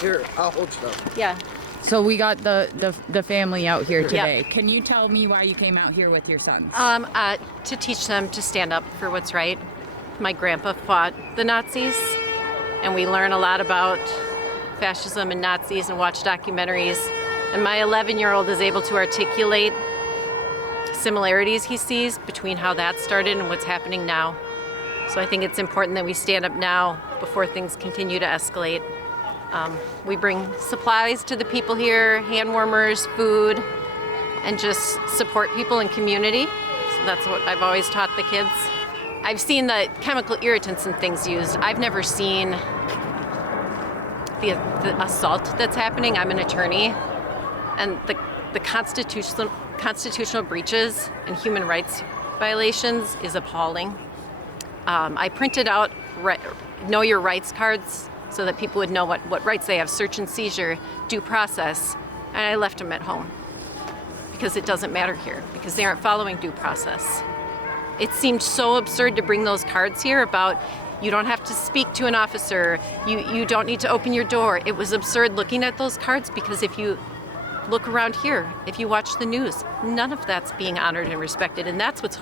Here, I'll hold you up. Yeah. So we got the family out here today. Yep. Can you tell me why you came out here with your sons? To teach them to stand up for what's right. My grandpa fought the Nazis, and we learn a lot about fascism and Nazis and watch documentaries. And my 11-year-old is able to articulate similarities he sees between how that started and what's happening now. So I think it's important that we stand up now before things continue to escalate. We bring supplies to the people here, hand warmers, food, and just support people in community. So that's what I've always taught the kids. I've seen the chemical irritants and things used. I've never seen the assault that's happening. I'm an attorney, and the constitutional breaches and human rights violations is appalling. I printed out know your rights cards so that people would know what rights they have, search and seizure, due process, and I left them at home because it doesn't matter here, because they aren't following due process. It seemed so absurd to bring those cards here about you don't have to speak to an officer, you don't need to open your door. It was absurd looking at those cards because if you look around here, if you watch the news, none of that's being honored and respected, and that's what's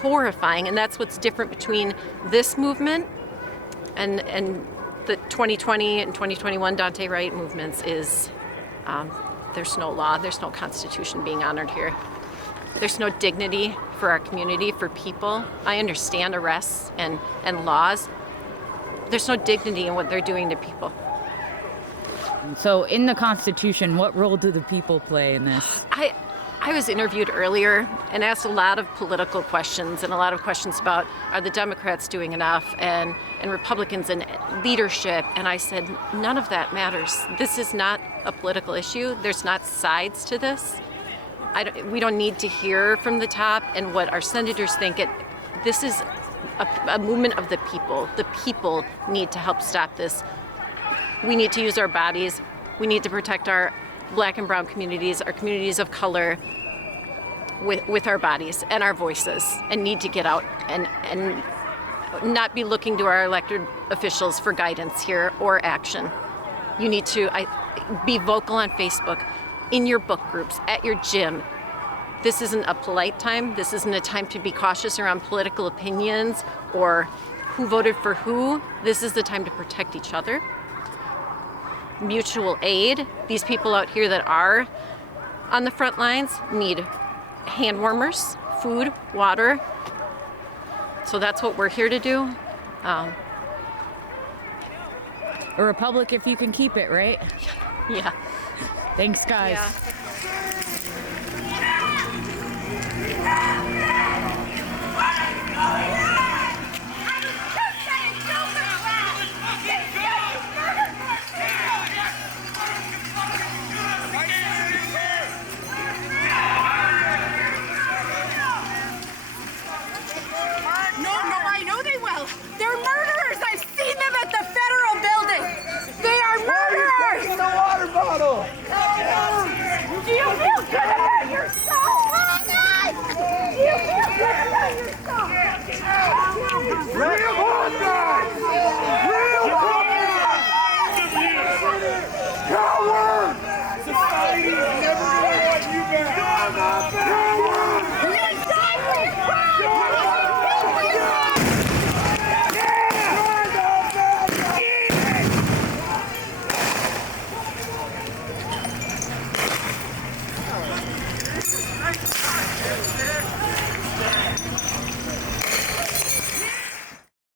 horrifying, and that's what's different between this movement and the 2020 and 2021 Dante Wright movements is there's no law, there's no constitution being honored here. There's no dignity for our community, for people. I understand arrests and laws. There's no dignity in what they're doing to people. So in the Constitution, what role do the people play in this? I was interviewed earlier and asked a lot of political questions and a lot of questions about are the Democrats doing enough and Republicans and leadership, and I said none of that matters. This is not a political issue. There's not sides to this. We don't need to hear from the top and what our senators think. This is a movement of the people. The people need to help stop this. We need to use our bodies. We need to protect our Black and brown communities, our communities of color, with our bodies and our voices, and need to get out and not be looking to our elected officials for guidance here or action. You need to be vocal on Facebook, in your book groups, at your gym. This isn't a polite time. This isn't a time to be cautious around political opinions or who voted for who. This is the time to protect each other. Mutual aid. These people out here that are on the front lines need hand warmers, food, water. So that's what we're here to do. A republic if you can keep it, right? Yeah. Thanks, guys. Yeah.